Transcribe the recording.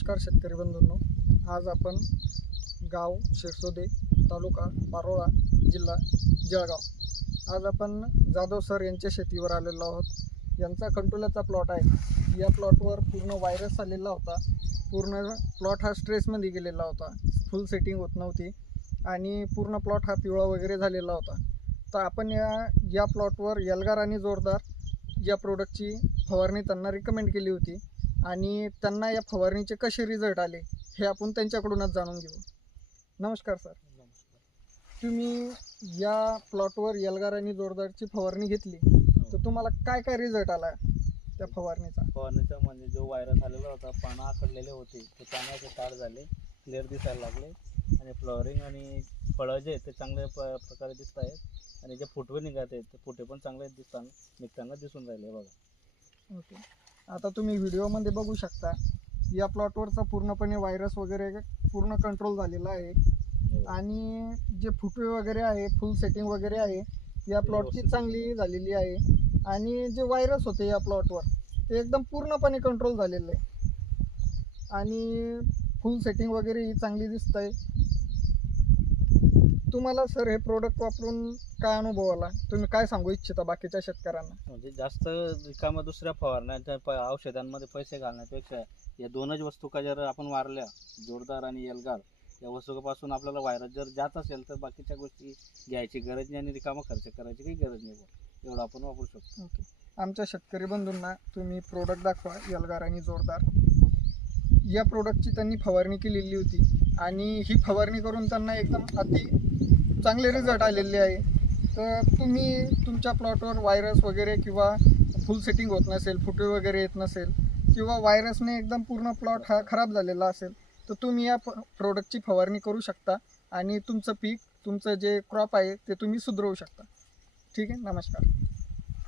नमस्कार शेतकरी बंधूंनो. आज आपण गाव शिरसोदे तालुका पारोळा जिल्हा जळगाव. आज आपण जाधव सर यांच्या शेतीवर आलेलो आहोत. यांचा कंट्रोलाचा प्लॉट आहे. या प्लॉटवर पूर्ण व्हायरस आलेला होता. पूर्ण प्लॉट हा स्ट्रेसमध्ये गेलेला होता. फुल सेटिंग होत नव्हती. आणि पूर्ण प्लॉट हा पिवळा वगैरे झालेला होता. तर आपण या या प्लॉटवर यलगार आणि जोरदार या प्रोडक्टची फवारणी त्यांना रिकमेंड केली होती. आणि त्यांना या फवारणीचे कसे रिझल्ट आले हे आपण त्यांच्याकडूनच जाणून घेऊ. नमस्कार सर. तुम्ही या प्लॉटवर यलगार आणि जोरदारची फवारणी घेतली तर तुम्हाला काय काय रिझल्ट आला त्या फवारणीचा? फवारणीचा म्हणजे जो व्हायरस आलेला होता पानं आखडलेले होते ते पानं असे ताड झाले क्लिअर दिसायला लागले आणि फ्लॉवरिंग आणि फळं जे आहेत ते चांगल्या प प्रकारे दिसत आहेत आणि जे फुटवे निघत आहेत ते फुटे पण चांगले दिसताना निघताना दिसून राहिले बघा. ओके. आता तुम्ही व्हिडिओमध्ये बघू शकता या प्लॉटवरचा पूर्णपणे व्हायरस वगैरे पूर्ण कंट्रोल झालेला आहे हो. आणि जे फुटवे वगैरे आहे फुल सेटिंग वगैरे आहे या प्लॉटची व्यवस्थित. चांगली झालेली आहे आणि जे व्हायरस होते या प्लॉटवर ते एकदम पूर्णपणे कंट्रोल झालेलं आहे आणि फुल सेटिंग वगैरे ही चांगली दिसत आहे तुम्हाला सर हे प्रोडक्ट वापरून काय अनुभव आला? तुम्ही काय सांगू इच्छिता बाकीच्या शेतकऱ्यांना? म्हणजे जास्त रिकाम्या दुसऱ्या फवारण्याच्या प औषधांमध्ये पैसे घालण्यापेक्षा या दोनच वस्तू का जर आपण वारल्या जोरदार आणि एल्गार या वस्तूपासून आपल्याला व्हायरस जर जात असेल तर बाकीच्या गोष्टी घ्यायची गरज नाही आणि रिकामा खर्च करायची काही गरज नाही बुवा. एवढं आपण वापरू शकतो. ओके. आमच्या शेतकरी बंधूंना तुम्ही प्रोडक्ट दाखवा यलगार आणि जोरदार. या प्रोडक्टची त्यांनी फवारणी केलेली होती. आणि ही फवारणी करून त्यांना एकदम अति चांगले रिझल्ट आलेले आहे. तर तुम्ही तुमच्या प्लॉटवर व्हायरस वगैरे किंवा फुल सेटिंग होत नसेल फुटे वगैरे येत नसेल किंवा व्हायरसने एकदम पूर्ण प्लॉट हा खराब झालेला असेल तर तुम्ही या प्रोडक्टची फवारणी करू शकता आणि तुमचं पीक तुमचं जे क्रॉप आहे ते तुम्ही सुधरवू शकता. ठीक आहे? नमस्कार.